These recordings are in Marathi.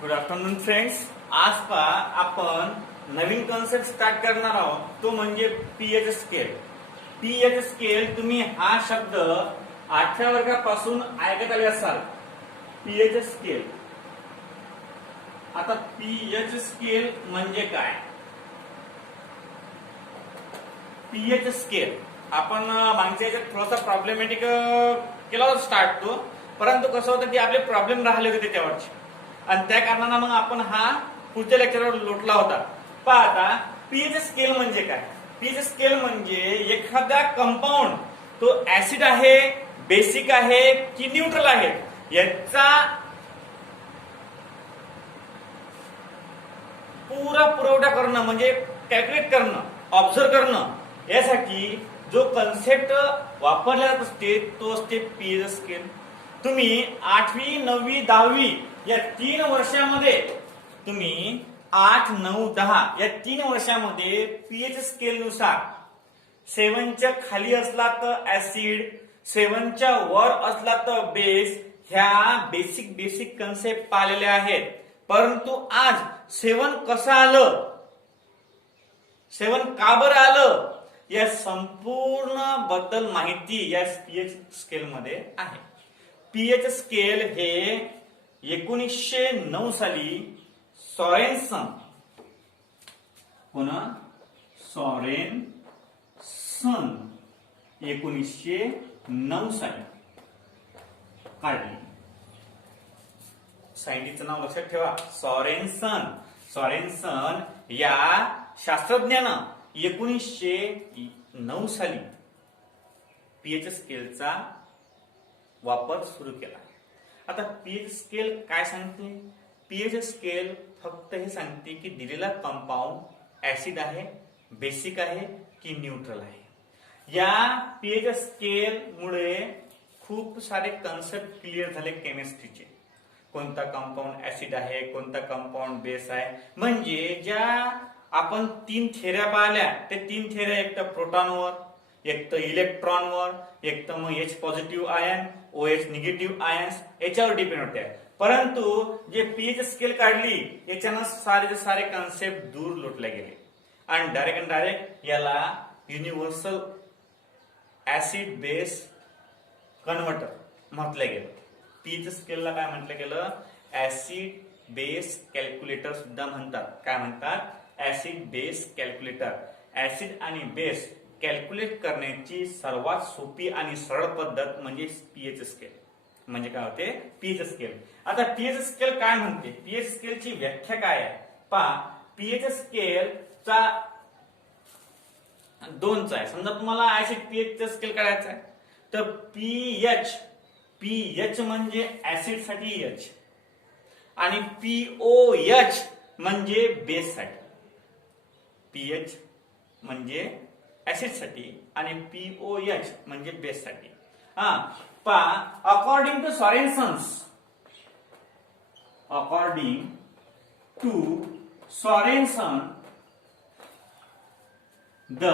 Good afternoon friends. आज आपण नवीन कॉन्सेप्ट स्टार्ट करणार आहोत, तो म्हणजे पीएच स्केल. पीएच स्केल तुम्ही हा शब्द 8व्या वर्गापासून ऐकत आले असाल. PH scale. आता पीएच स्केल म्हणजे काय? पीएच स्केल आपण मागच्या याच्यात थोडासा प्रॉब्लेमॅटिक केला होता स्टार्ट तो, परंतु कसं होतं की आपले प्रॉब्लेम राहिले होते त्याच्यावरचे आणि त्या कारणानं मग आपण हा पुढच्या लेक्चरवर लोटला होता. पहा आता पीएच स्केल म्हणजे काय? पीएच स्केल म्हणजे एखादा कंपाऊंड तो ऍसिड आहे, बेसिक आहे की न्यूट्रल आहे याचा पुरा पुरवठा करणं म्हणजे कॅल्क्युलेट करणं, ऑब्झर्व करणं, यासाठी जो कन्सेप्ट वापरला जात असते तो असते पीएच स्केल. तुम्ही 8वी 9वी 10वी या 3 वर्षामध्ये तुम्ही 8, 9, 10 या 3 वर्षामध्ये पीएच स्केल नुसार 7च्या खाली असला तर ऍसिड, 7च्या वर असला तर बेस, ह्या बेसिक कन्सेप्ट पाहिलेल्या आहेत. परंतु आज 7 कसं आलं, 7 का बरं आलं, या संपूर्ण बद्दल माहिती या पीएच स्केल मध्ये आहे. पीएच स्केल हे 1909 साली सॉरेन्सन सॉरेन्सन 1909 साली काढली. सायंटिस्टचं नाव लक्षात ठेवा, सॉरेन्सन या शास्त्रज्ञानं 1909 साली पीएच स्केलचा वापर सुरू केला. आता पीएच स्केल काय सांगते? पीएच स्केल फक्त हे सांगते की दिलेला कंपाऊंड ऍसिड आहे, बेसिक आहे की न्यूट्रल आहे. या पीएच स्केल मुळे खूप सारे कन्सेप्ट क्लिअर झाले केमिस्ट्रीचे. कोणता कंपाऊंड ऍसिड आहे, कोणता कंपाऊंड बेस आहे, म्हणजे ज्या आपण 3 थेऱ्या पाहिल्या त्या 3 थेऱ्या एक तर प्रोटॉनवर, एक तर इलेक्ट्रॉनवर, एक तर मग H positive ion, OH negative ions याच्यावर डिपेंड होते. परंतु जे पीएच स्केल काढली याच्यानं सारे कन्सेप्ट दूर लोटले गेले आणि डायरेक्ट याला युनिव्हर्सल ऍसिड बेस कन्व्हर्टर म्हटलं गेलं. पीएच स्केलला काय म्हटलं गेलं? ऍसिड बेस कॅल्क्युलेटर सुद्धा म्हणतात. काय म्हणतात? Acid base calculator. ऍसिड आणि बेस कॅल्क्युलेट करण्याची सर्वात सोपी आणि सरळ पद्धत म्हणजे पीएच स्केल. म्हणजे काय होते? PH scale. आता पीएच स्केल काय म्हणते? पीएच स्केलची व्याख्या काय आहे? पहा, पीएच स्केलचा 2चा आहे. समजा तुम्हाला ऍसिड पीएच स्केल काढायचा आहे तर पीएच म्हणजे ऍसिड साठी H आणि पीओएच म्हणजे बेस साठी. पीएच म्हणजे ऍसिड साठी आणि पीओएच म्हणजे बेस साठी. According to Sorensen the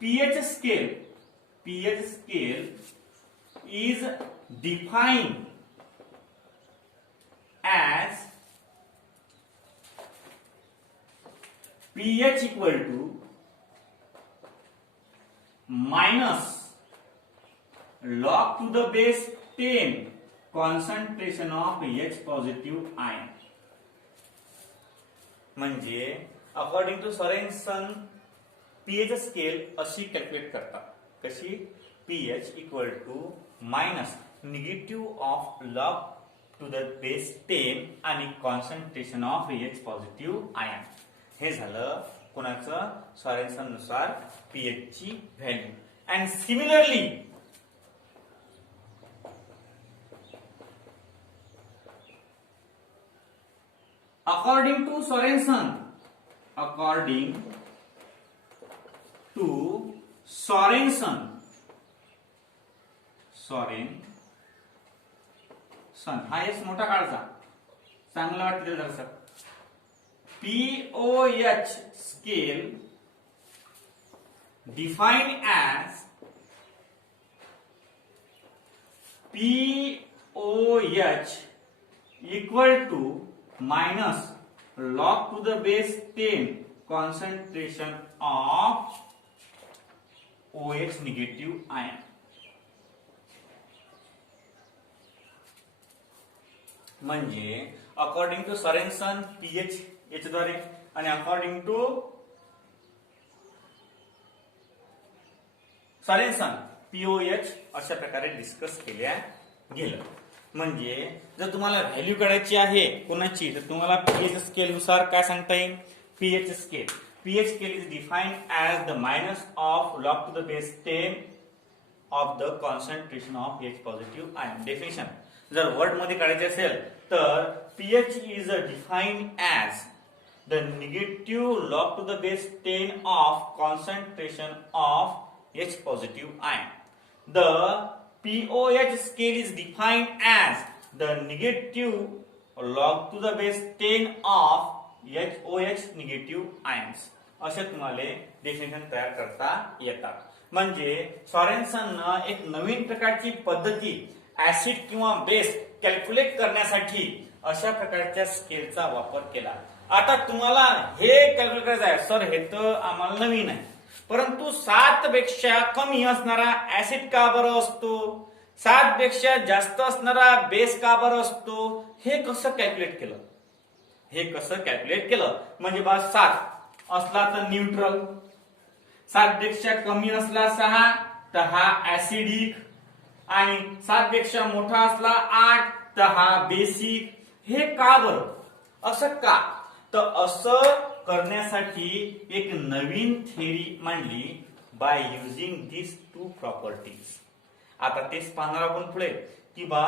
pH scale is defined as pH equal to minus log to the base 10 concentration of H positive ion. म्हणजे according to Sorensen pH scale अशी कॅल्क्युलेट करतात. कशी? PH equal to minus negative of log to the base 10 आणि concentration of H positive ion. हे झालं कोणाचं? सॉरेन्सन नुसार पीएच ची value. And similarly according to Sorensen हा एस मोठा काढचा, चांगला वाटतं जरासं. POH scale defined as POH equal to minus log to the base 10 concentration of OH negative ion. म्हणजे according to Sorensen pH H द्वारे आणि अकॉर्डिंग टू सॉरेन्सन पीओएच अशा प्रकारे डिस्कस केल्या गेलं. म्हणजे जर तुम्हाला व्हॅल्यू काढायची आहे कोणाची तर तुम्हाला पीएच स्केल नुसार काय सांगता येईल. PH scale is defined as the minus of log to the base 10 of the concentration of H positive ion. Definition जर वर्ड मध्ये काढायचे असेल तर pH is defined as the negative log to the base 10 of concentration of H positive ion. The POH scale is defined as the negative log to the base 10 of HOH negative ions. असे तुम्हाला डेफिनेशन तयार करता येतात. म्हणजे सॉरेन्सननं एक नवीन प्रकारची पद्धती ऍसिड किंवा बेस कॅल्क्युलेट करण्यासाठी अशा प्रकारच्या स्केलचा वापर केला. आता तुम्हाला हे कॅल्क्युलेट करायचं आहे सर, हे तर आम्हाला नवीन आहे, परंतु 7 पेक्षा कमी असणारा ऍसिड का बरं असतो, 7 पेक्षा जास्त असणारा बेस का बरं असतो, हे कसं कॅल्क्युलेट केलं. म्हणजे बा 7 असला तर न्यूट्रल, 7 पेक्षा कमी असला 6 तर हा ऍसिडिक, आणि 7 पेक्षा मोठा असला 8 तर हा बेसिक. हे का बरं, असं का, तर असं करण्यासाठी एक नवीन थेरी मांडली by using this two properties. आता तेच पाहणार आपण पुढे की बा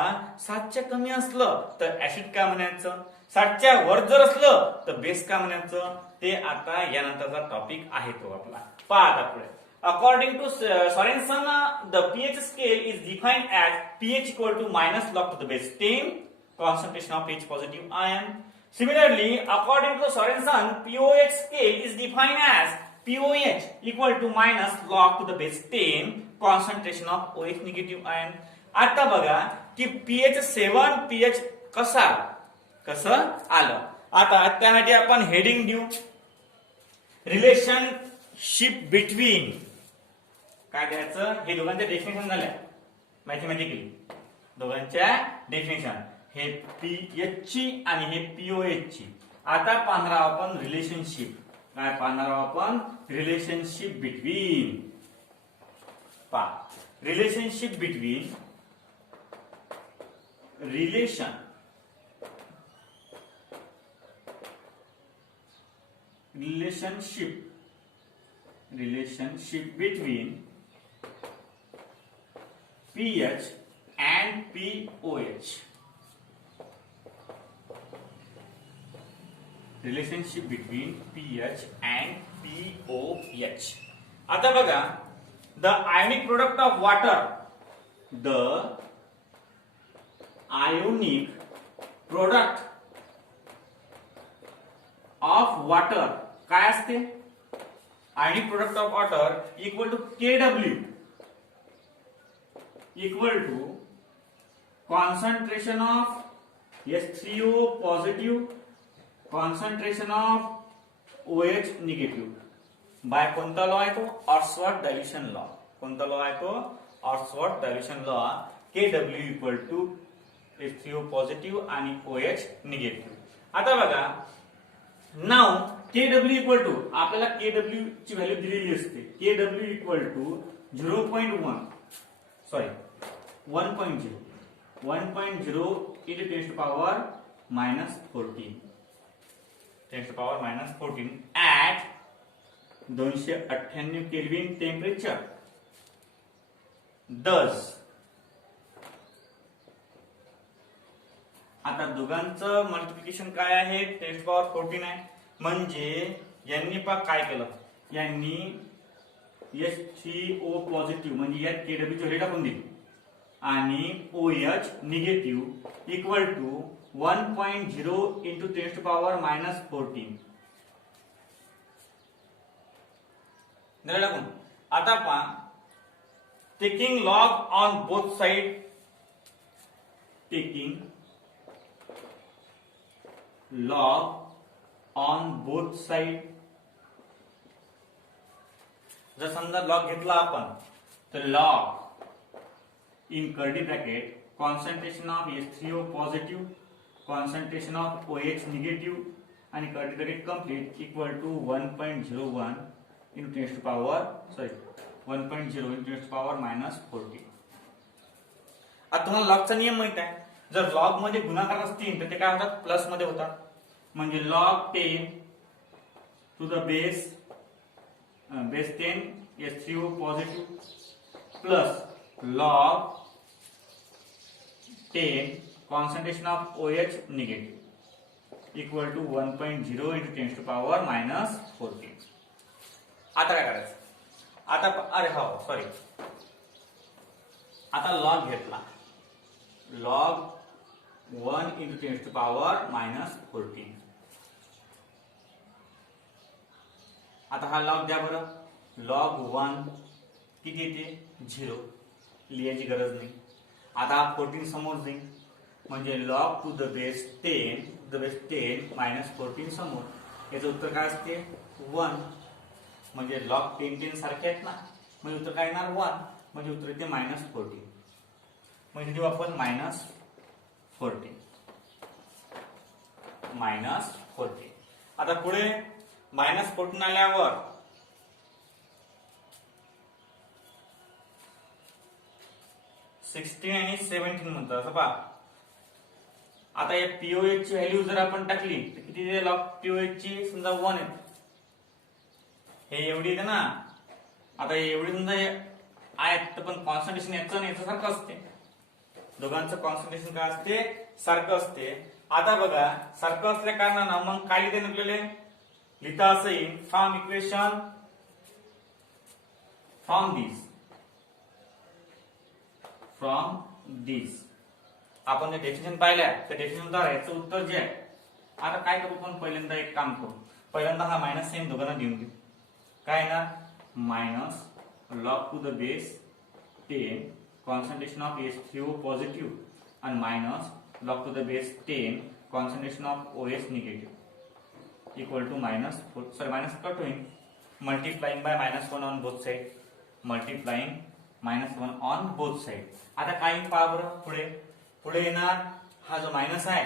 7च्या कमी असलं तर ऍसिड का म्हणायचं, 7च्या वर जर असलं तर बेस का म्हणायचं, ते आता यानंतरचा टॉपिक आहे तो आपला. पहा आता पुढे. According to Sorensen the pH scale is defined as pH equal to minus log to the base 10 concentration of H positive ion. Similarly, according to Sorensen, POH scale is defined as POH equal to minus log to the base 10 concentration of OH negative ion. आता बघा की pH 7 pH कसं आलं. आता त्यासाठी आपण हेडिंग देऊ, रिलेशनशिप बिटवीन. काय द्यायचं, हे दोघांच्या डेफिनेशन झाल्या मॅथमॅटिकली, दोघांच्या डेफिनेशन, हे पीएच ची आणि हे पीओएच ची. आता पाहणार आपण रिलेशनशिप. काय पाहणार आपण, रिलेशनशिप बिटवीन. पहा, relationship between relationship between pH and POH. Relationship between pH and POH. आता बघा, the ionic product of water, the ionic product of water काय असते, ionic product of water equal to KW equal to concentration of H3O positive, concentration of OH negative by कोणता लॉ आहे तो, ऑक्सफर्ड डायल्यूशन लॉ. कोणता लॉ आहे तो, Oxford dilution law. KW equal to H3O positive आणि OH निगेटिव्ह. आता बघा, नाव KW इक्वल टू, आपल्याला KW ची व्हॅल्यू दिलेली असते. KW equal to 0.1 sorry 1.0 into 10 to power minus 14 10 to power minus 14 at 298 kelvin temperature. दस आता दोघांचं मल्टिप्लिकेशन काय आहे, 10 to power 14 आहे. म्हणजे यांनी काय केलं, यांनी H3O पॉझिटिव्ह म्हणजे यात KW ची व्हॅल्यू टाकून दिली आणि OH negative equal to 1.0 into 10 to power minus 14 टाकून. आता पहा, taking log on both side, taking log on both side. जर समजा लॉग घेतला आपण तर log in curly bracket concentration of H3O positive, concentration of OH negative आणि curly bracket complete equal to 1.01 into 10 to power 1.0 into 10 to power -40. आता तुम्हाला लॉगचा नियम माहित आहे. जर लॉग मध्ये गुणाकार असतील तर ते काय होतात, प्लस मध्ये होतात. म्हणजे log 10 to the base 10 H3O positive plus log 10 concentration of OH negative equal to 1.0 into 10 to power -40. आता काय करायचं, आता अरे हो सॉरी, आता लॉग घेतला, log 1 into 10 to power -14. आता हा लॉग द्या बरं. log 1 किती येते, 0, लिहायची गरज नाही. आता हा 14 समोर जाईल म्हणजे log टू द बेस 10 -14 समोर, याचं उत्तर काय असते 1. म्हणजे log 10 सारखे आहेत ना, म्हणजे उत्तर काय येणार 1, म्हणजे उत्तर येते -14. म्हणजे देऊ आपण -14. आता पुढे -14 आल्यावर (16) आणि 17 म्हणतात असं पहा. आता या पीओएच ची व्हॅल्यू जर आपण टाकली तर किती येते, लॉग पीओएच ची समजा 1 येते, हे एवढी येते ना. आता एवढी समजा आहेत तर पण कॉन्सन्ट्रेशन याचं आणि याचं सारखं असते, दोघांचं कॉन्सन्ट्रेशन काय असते, सारखं असते. आता बघा सारखं असल्या कारणानं मग काय लिहिते आपल्याला, लिहिता असं येईल फ्रॉम इक्वेशन फ्रॉम दिस आपण जे डेफिनेशन पाहिल्या त्या डेफिनेशनद्वारे याचं उत्तर जे आहे. आता काय करू, पण पहिल्यांदा एक काम करू, पहिल्यांदा हा मायनस साइन दोघांना देऊन देऊ. काय ना, minus log to the base 10 concentration of H3O positive आणि minus log to the base 10 concentration of OH negative equal to minus cut होईल, multiplying by -1 on both side, multiplying -1 on both side. आता काय पहा बरं, पुढे येणार हा जो मायनस आहे.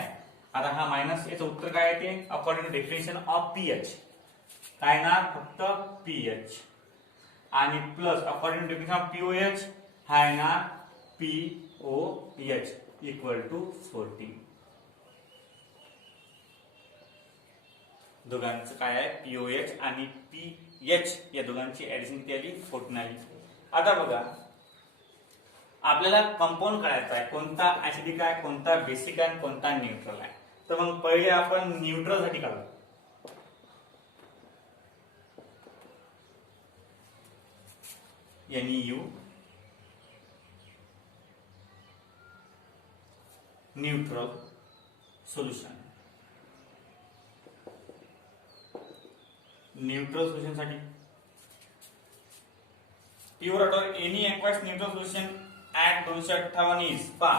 आता हा मायनस याचं उत्तर काय येते, according to definition of pH काय येणार, फक्त पीएच आणि plus according to definition of pOH हा येणार पीओएच इक्वल टू 40. दोघांचं काय आहे, पीओएच आणि पीएच या दोघांची ऍडिशन किती आली, 14 आली. आता बघा आपल्याला कंपाऊंड करायचा आहे, कोणता ऍसिडिक आहे, कोणता बेसिक आहे, कोणता न्यूट्रल आहे. तर मग पहिले आपण न्यूट्रल साठी काढू. NU neutral solution. Neutral solution साठी pure water any acquires neutral solution at 258 is पा.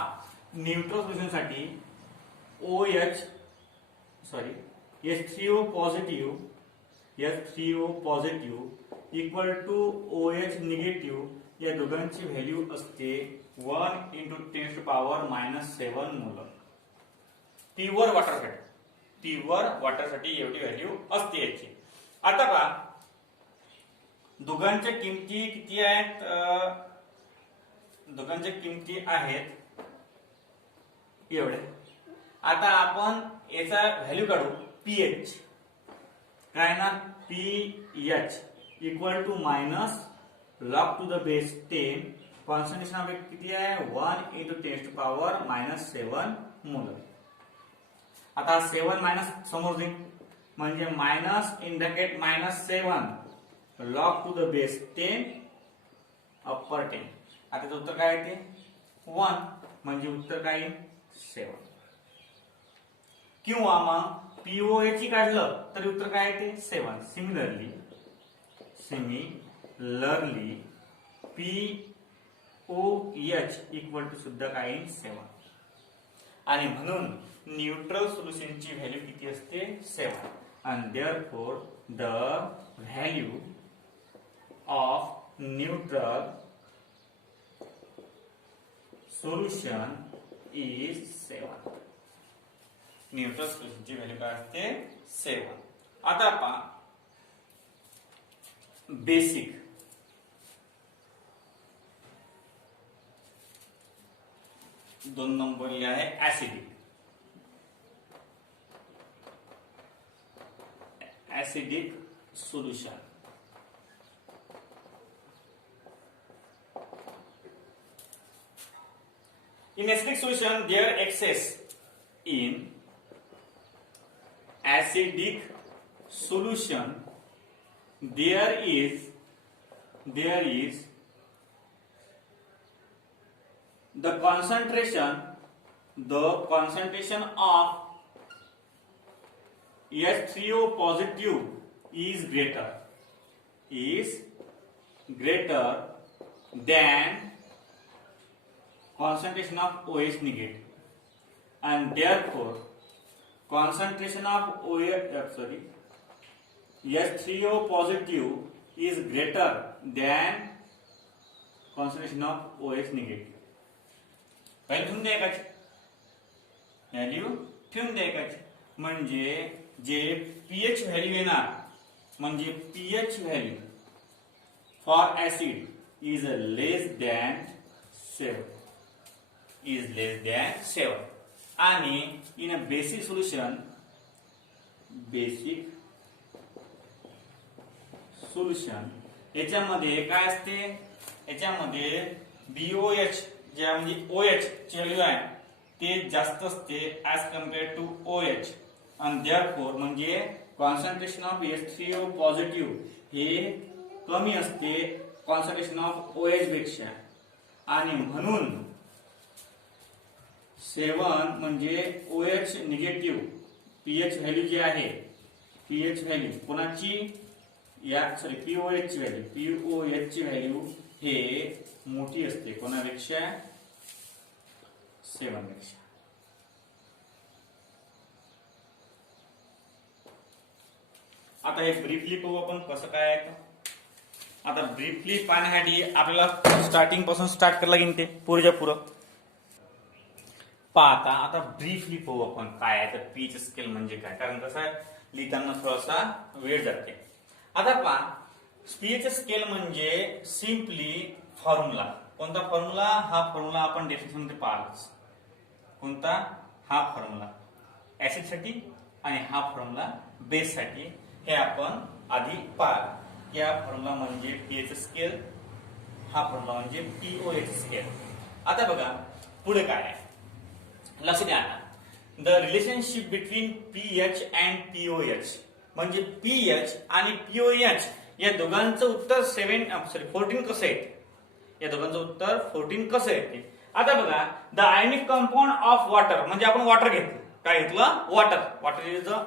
न्यूट्रल सोल्युशन साठी H3O positive equal to OH negative या दोघांची व्हॅल्यू असते 1 into 10 to power -7 molar. Pure वॉटरसाठी एवढी व्हॅल्यू असते याची. आता पहा दोघांच्या किमती किती आहेत, दोघांच्या किमती आहेत एवढे. आता आपण याचा व्हॅल्यू काढू, पीएच काय ना, pH equal to minus log to the base 10 concentration of किती आहे, 1 into 10 to power -7 मोलर. आता 7 मायनस समोर जाईल म्हणजे minus in bracket -7 log to the base 10 upper 10. आता त्याचं उत्तर काय येते 1, म्हणजे उत्तर काय येईल 7. किंवा मग पीओएच काढलं तरी उत्तर काय येते 7. सिमिलरली पीओएच इक्वल टू सुद्धा काय येईल 7. आणि म्हणून न्यूट्रल सोल्युशनची व्हॅल्यू किती असते 7 and therefore the value of neutral solution is 7. Neutral सोल्युशनची व्हॅल्यू काय असते 7. आता पहा बेसिक दोन नंबर आहे acidic solution. In acidic solution, there exists in acidic solution there is the concentration of H3O positive is greater than concentration of OH negative, and therefore concentration of H3O positive is greater than concentration of OH negative. Value ठेवून द्यायची म्हणजे जे पीएच व्हॅल्यू येणार म्हणजे pH value for acid is less than 7 आणि इन अ बेसिक सोल्युशन याच्यामध्ये काय असते याच्यामध्ये BOH जे म्हणजे OH ची व्हॅल्यू आहे ते जास्त असते ऍज कम्पेअर्ड टू OH आणि देअरफॉर म्हणजे कॉन्सन्ट्रेशन ऑफ H3O पॉझिटिव्ह हे कमी असते कॉन्सन्ट्रेशन ऑफ OH पेक्षा आणि म्हणून 7 म्हणजे OH निगेटिव्ह पीएच व्हॅल्यू जी आहे पीएच व्हॅल्यू कोणाची POH ची व्हॅल्यू हे मोठी असते कोणापेक्षा 7 पेक्षा. आता हे ब्रीफली पाहू आपण कसं काय आहे. आता ब्रीफली पाहण्यासाठी आपल्याला स्टार्टिंग पासून स्टार्ट करायला लागेल ते पुरेच्या पुरं पाहता. आता ब्रीफली पाहू आपण काय आहे तर पीच स्केल म्हणजे काय, कारण कसं आहे लिहिताना थोडासा वेळ जाते. आता पहा पीएच स्केल म्हणजे सिंपली फॉर्म्युला. कोणता फॉर्म्युला? हा फॉर्म्युला आपण डेफिनेशन मध्ये पाहिलाच. कोणता? हा फॉर्म्युला ऍसिड साठी आणि हा फॉर्म्युला बेस साठी. हे आपण आधी पाहिला. या फॉर्म्युला म्हणजे पीएच स्केल, हा फॉर्म्युला म्हणजे पीओएच स्केल. आता बघा पुढे काय आहे लक्ष द्या. The relationship between pH and pOH म्हणजे पीएच आणि पीओएच या दोघांचं उत्तर 14 कसं येते. या दोघांचं उत्तर 14 कसं येते. आता बघा the ionic compound of water म्हणजे आपण वॉटर घेतलं. काय घेतलं? Water is a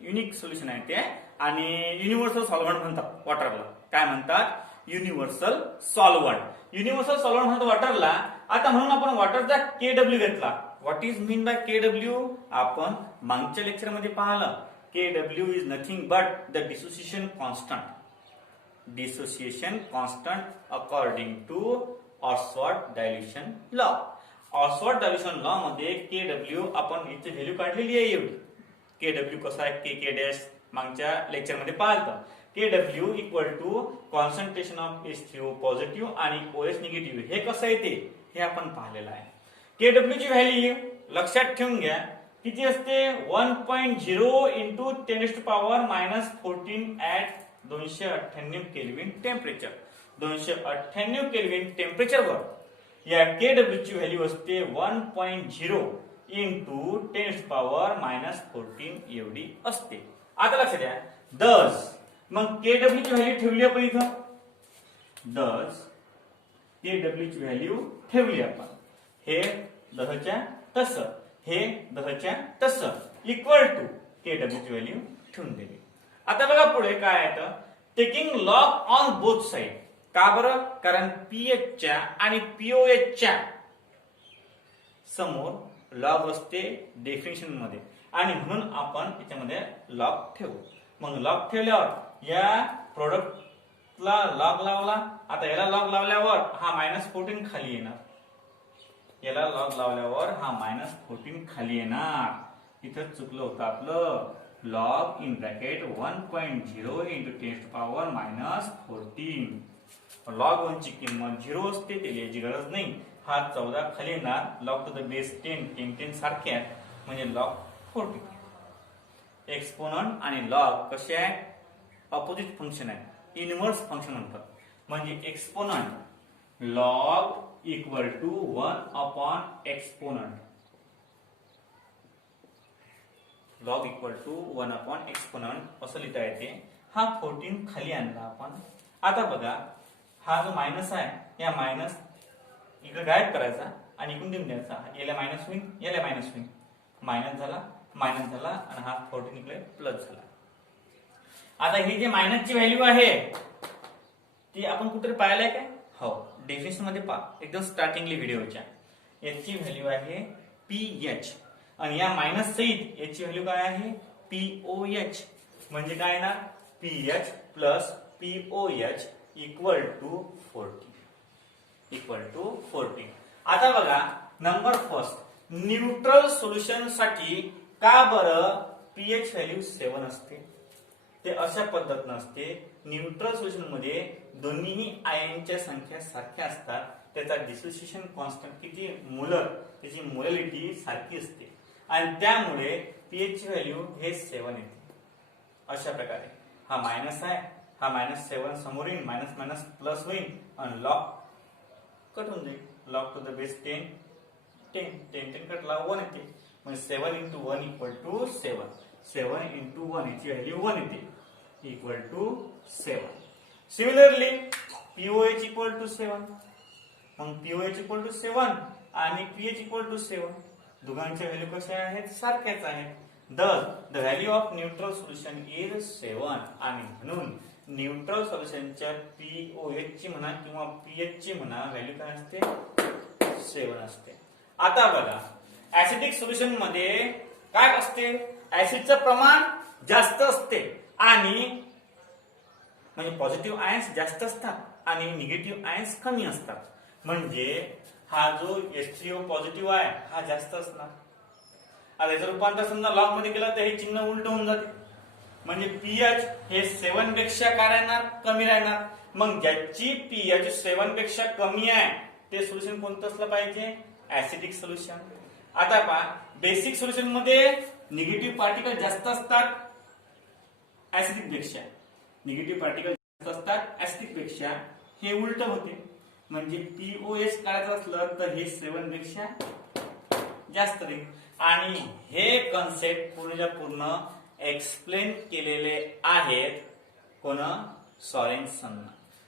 unique solution आहे ते आणि युनिव्हर्सल सॉल्व्हंट म्हणतात वॉटरला. काय म्हणतात? Universal solvent. युनिव्हर्सल सॉल्व्हंट म्हणतात वॉटरला. आता म्हणून आपण वॉटरचा केडब्ल्यू घेतला. What is mean by KW? आपण मागच्या लेक्चर मध्ये पाहिलं. KW is nothing but the dissociation constant according to Oxford dilution law. Oxford dilution law मध्ये केडब्ल्यू आपण इथे व्हॅल्यू काढलेली आहे एवढी. केडब्ल्यू कसा आहे के डॅश मागच्या लेक्चर मध्ये पाहिलं. KW equal to concentration of H3O positive आणि OH निगेटिव्ह. हे कसं येते हे आपण पाहिलेलं आहे. केडब्ल्यू ची व्हॅल्यू लक्षात ठेवून घ्या किती असते 1.0 into 10⁻⁻14 at 298 kelvin temperature. 298 kelvin temperature वर या केडब्ल्यू ची व्हॅल्यू असते 1.0 इंटू 10⁻⁻14 एवढी असते. आता लक्षात द्या दस मग केडब्ल्यू ची व्हॅल्यू ठेवली आपण इथं. दस केडब्ल्यू ची व्हॅल्यू ठेवली आपण. हे 10च्या तसं हे 10च्या तसं इक्वल टू केडब्ल्यू ची व्हॅल्यू ठेवून दिली. आता बघा पुढे काय आहे तर taking log on both side. का बरं? कारण पीएच च्या आणि पीओएच च्या समोर लॉग असते डेफिनेशन मध्ये आणि म्हणून आपण याच्यामध्ये लॉग ठेवू. मग लॉग ठेवल्यावर या प्रोडक्टला लॉग लावला. आता याला लॉग लावल्यावर हा -14 खाली येणार. याला लॉग लावल्यावर हा -14 खाली येणार. इथं चुकलं होतं आपलं. Log in bracket 1.0 into 10⁻14. Log 1 ची किंमत 0 असते, ते लिहायची गरज नाही. हा 14 खाली येणार. लॉग टू द बेस 10 सारखे आहेत म्हणजे लॉग 14. एक्सपोनंट आणि लॉग कसे आहेत? ऑपोजिट फंक्शन आहे, इनव्हर्स फंक्शन म्हणतात. म्हणजे exponent log equal to 1 exponent. Log equal to 1 exponent असं लिहिता येते. हा 14 खाली आणला आपण. आता बघा हा जो मायनस आहे, या मायनस इकडे गायब करायचा आणि इकडून देऊन द्यायचा. याला मायनस होईल, याला मायनस होईल. मायनस झाला आणि हा 14 इकडे प्लस झाला. आता ही जे मायनसची व्हॅल्यू आहे ती आपण कुठे पाहिलंय काय? हो, डेफिनेशन मध्ये पहा, एकदम स्टार्टिंगली व्हिडिओच्या. याची व्हॅल्यू आहे पीएच आणि या मायनस सहित याची व्हॅल्यू काय आहे? पीओएच. म्हणजे काय येणार? PH plus pOH equal to 40. आता बघा नंबर फर्स्ट, न्यूट्रल सोल्युशन साठी का बरं पीएच व्हॅल्यू 7 असते? ते अशा पद्धतीने असते. न्यूट्रल सोल्युशन मध्ये दोन्ही आयनच्या संख्या सारख्या असतात. त्याचा डिसोसिएशन कॉन्स्टंट किती मोलर, त्याची मोलॅरिटी सारखी असते आणि त्यामुळे पीएच ची व्हॅल्यू हे 7 येते. अशा प्रकारे हा मायनस आहे, हा -7 समोर येईल, मायनस प्लस होईल आणि लॉग कट होऊन जाईल. लॉग टू द बेस 10 कटला 1 येते. म्हणजे 7 into 1 इक्वल टू 7. 7 into 1 याची व्हॅल्यू 1 येते equal to 7. Similarly pOH equal to 7. मग पीओएच इक्वल टू 7 आणि पीएच इक्वल टू 7. दोघांच्या व्हॅल्यू कशा आहेत? सारख्याच आहेत. Thus, the value of neutral solution is 7 आणि म्हणून न्यूट्रल सोल्युशनच्या पीओएच ची म्हणा किंवा पीएच ची म्हणा व्हॅल्यू काय असते? 7 असते. आता बघा ऍसिडिक सोल्युशन मध्ये काय असते? ऍसिडचं प्रमाण जास्त असते आणि म्हणजे पॉझिटिव्ह आयन्स जास्त असतात आणि निगेटिव्ह आयन्स कमी असतात. म्हणजे हा जो H3O पॉझिटिव्ह आहे हा जास्त असणार. आता याचं रूपांतर समजा लॉग मध्ये केलं तर हे चिन्ह उलट होऊन जाते. म्हणजे पीएच हे 7 पेक्षा काय राहणार? कमी राहणार. मग ज्याची पीएच 7 पेक्षा कमी आहे ते सोल्युशन कोणतं असलं पाहिजे? Acidic solution. आता पहा बेसिक सोल्युशन मध्ये निगेटिव्ह पार्टिकल जास्त असतात ऍसिडिक पेक्षा. निगेटिव्ह पार्टिकल जास्त असतात ऍसिडिक पेक्षा. हे उलट होते. म्हणजे पीओएच काढायचं असलं तर हे 7 पेक्षा जास्त राहील. आणि हे कन्सेप्ट पूर्णच्या पूर्ण एक्सप्लेन केलेले आहेत कोण?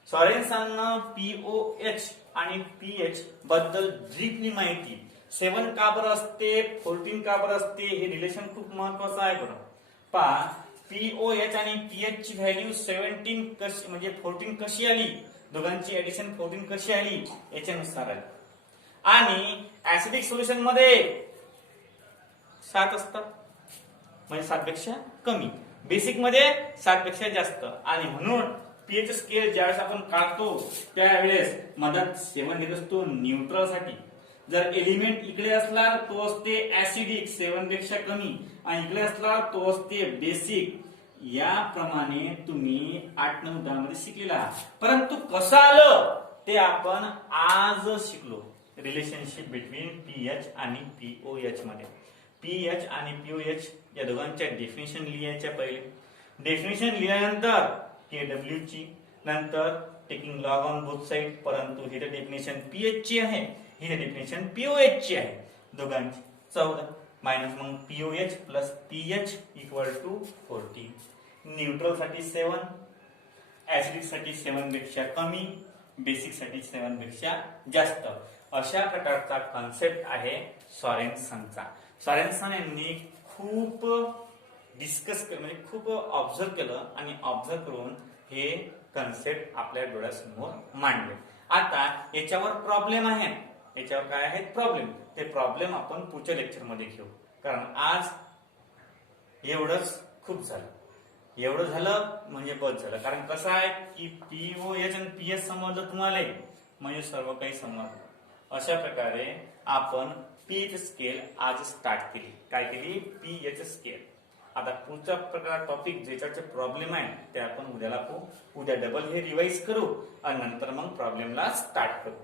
सॉरेन्सननं पीओएच आणि पीएच बद्दल डीपली माहिती. 7 का बरं असते, 14 का बरं असते, हे रिलेशन खूप महत्वाचं आहे बरं. पहा पीओएच आणि पीएच ची व्हॅल्यू 17 कशी म्हणजे 14 कशी आली, दोघांची ऍडिशन 14 कशी आली याच्यानुसार आली. आणि ऍसिडिक सोल्युशन मध्ये 7 असतात म्हणजे 7 पेक्षा कमी. बेसिक मध्ये 7 पेक्षा जास्त. आणि म्हणून पीएच स्केल ज्यावेळेस आपण काढतो त्यावेळेस मधात 7 देत असतो न्यूट्रल साठी. जर एलिमेंट इकडे असला तो असते ऍसिडिक 7 पेक्षा कमी आणि इकडे असला तो असते बेसिक. याप्रमाणे तुम्ही 8, 9, 10 मध्ये शिकलेला आहात. परंतु कसं आलं ते आपण आज शिकलो. रिलेशनशिप बिटवीन पीएच आणि पीओएच मध्ये. पीएच आणि पीओएच या दोघांच्या डेफिनेशन लिहायच्या पहिले. डेफिनेशन लिहिल्यानंतर केडब्ल्यू ची, नंतर taking log on both side. परंतु ही डेफिनेशन पीएच ची आहे, ही डेफिनेशन पीओएच ची आहे. दोघांची 14 मायनस मग pOH plus pH equal to 14. Neutral साठी 7, ऍसिडिक साठी 7 पेक्षा कमी, बेसिक साठी 7 पेक्षा जास्त. अशा प्रकारचा कन्सेप्ट आहे सॉरेन्सनचा. सॉरेन्सन यांनी खूप डिस्कस केलं म्हणजे खूप ऑब्झर्व केलं आणि ऑब्झर्व करून हे कन्सेप्ट आपल्या डोळ्यासमोर मांडले. आता याच्यावर प्रॉब्लेम आहे. याच्यावर काय आहेत प्रॉब्लेम? ते प्रॉब्लेम आपण पुढच्या लेक्चरमध्ये घेऊ. कारण आज एवढंच खूप झालं. एवढं झालं म्हणजे बस झालं. कारण कसं आहे की पीओएच आणि पीएच समजलं तुम्हाला म्हणजे सर्व काही समजलं. अशा प्रकारे आपण पीएच स्केल आज स्टार्ट केली. काय केली? PH scale. आता पुढचा प्रकार टॉपिक ज्याच्याचे प्रॉब्लेम आहे ते आपण उद्याला उद्या डबल हे रिवाइज करू आणि नंतर मग प्रॉब्लेमला स्टार्ट करू.